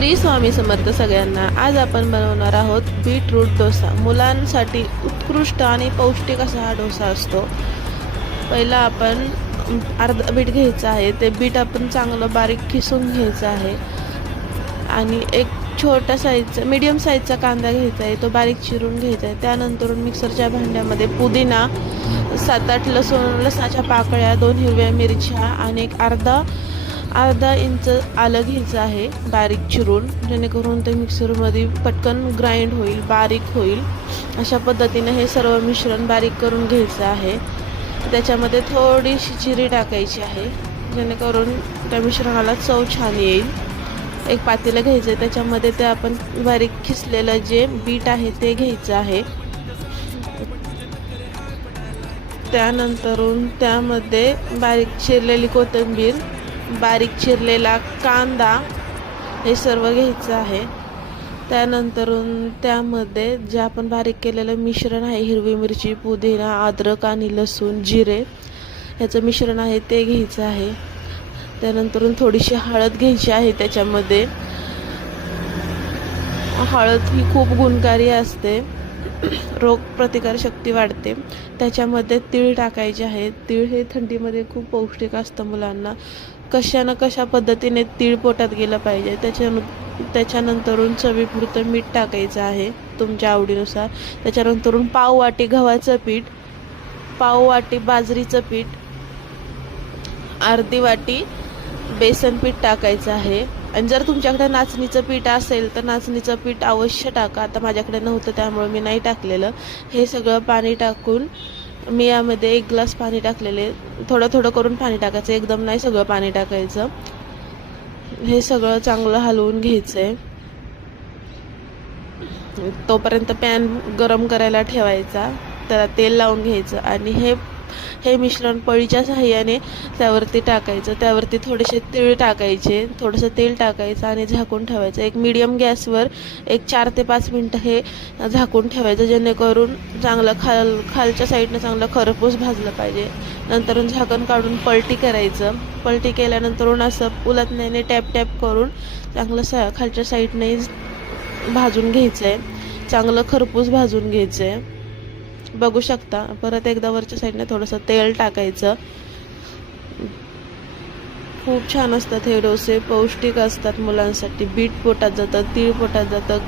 श्री स्वामी समर्थ सगळ्यांना। आज आपण बनवणार आहोत बीटरूट डोसा। मुलांसाठी उत्कृष्ट आणि पौष्टिक असा हा डोसा असतो। पहिला आपण अर्धा बीट घ्यायचं आहे। ते बीट आपण चांगलं बारीक किसून घ्यायचं आहे आणि एक छोटा साईजचा मीडियम साईजचा कांदा घ्यायचा आहे, तो बारीक चिरून घ्यायचा आहे। त्यानंतर मिक्सरच्या भांड्यामध्ये पुदिना, 7-8 लसणाच्या पाकळ्या, 2 हिरव्या मिरच्या आणि एक अर्धा इंच आलं घ्यायचं आहे बारीक चिरून, जेणेकरून ते मिक्सरमध्ये पटकन ग्राइंड होईल, बारीक होईल। अशा पद्धतीने हे सर्व मिश्रण बारीक करून घ्यायचं आहे। त्याच्यामध्ये थोडीशी जिरी टाकायची आहे, जेणेकरून त्या मिश्रणाला चव छान येईल। एक पातेलं घ्यायचं आहे, त्याच्यामध्ये ते आपण बारीक खिसलेलं जे बीट आहे ते घ्यायचं आहे। त्यानंतरून त्यामध्ये बारीक चिरलेली कोथिंबीर, बारीक चिरलेला कांदा हे सर्व घ्यायचं आहे। त्यानंतरून त्यामध्ये जे आपण बारीक केलेलं मिश्रण आहे, हिरवी मिरची, पुदिना, अद्रक आणि लसूण, जिरे ह्याचं मिश्रण आहे ते घ्यायचं आहे। त्यानंतरून थोडीशी हळद घ्यायची आहे। त्याच्यामध्ये हळद ही खूप गुणकारी असते, रोग प्रतिकारशक्ती वाढते। त्याच्यामध्ये तीळ टाकायचे आहे। तीळ हे थंडीमध्ये खूप पौष्टिक असतं मुलांना। कशा पद्धतीने तीळ पोटात गेलं पाहिजे। त्याच्यानंतरून चवीपुरतं मीठ टाकायचं आहे तुमच्या आवडीनुसार। त्याच्यानंतरून पाव वाटी गव्हाचं पीठ, पाव वाटी बाजरीचं पीठ, अर्धी वाटी बेसन पीठ टाकायचं आहे। आणि जर तुमच्याकडे नाचणीचं पीठ असेल तर नाचणीचं पीठ अवश्य टाका। आता माझ्याकडे नव्हतं त्यामुळे मी नाही टाकलेलं। हे सगळं पाणी टाकून मी यामध्ये 1 ग्लास पाणी टाकलेले, थोडं करून पाणी टाकायचं, एकदम नाही सगळं पाणी टाकायचं। हे सगळं चांगलं हलवून घ्यायचंय। तोपर्यंत पॅन गरम करायला ठेवायचा, त्याला तेल लावून घ्यायचं आणि हे मिश्रण पळीच्या साहाय्याने त्यावरती टाकायचं। त्यावरती थोडेसे तीळ टाकायचे, थोडंसं तेल टाकायचं आणि झाकून ठेवायचं। एक मीडियम गॅसवर 4 ते 5 मिनटं हे झाकून ठेवायचं, जेणेकरून चांगलं खालच्या साईडनं चांगलं खरपूस भाजलं पाहिजे। नंतर झाकण काढून पलटी करायचं। पलटी केल्यानंतर असं उलटण्याने टॅप करून चांगलं खालच्या साईडने भाजून घ्यायचं आहे, चांगलं खरपूस भाजून घ्यायचं आहे। बघू शकता, परत एकदा वरच्या साईडने थोडंसं तेल टाकायचं। खूप छान असतात हे डोसे, पौष्टिक असतात मुलांसाठी। बीट पोटात जातं, तीळ पोटात जातं।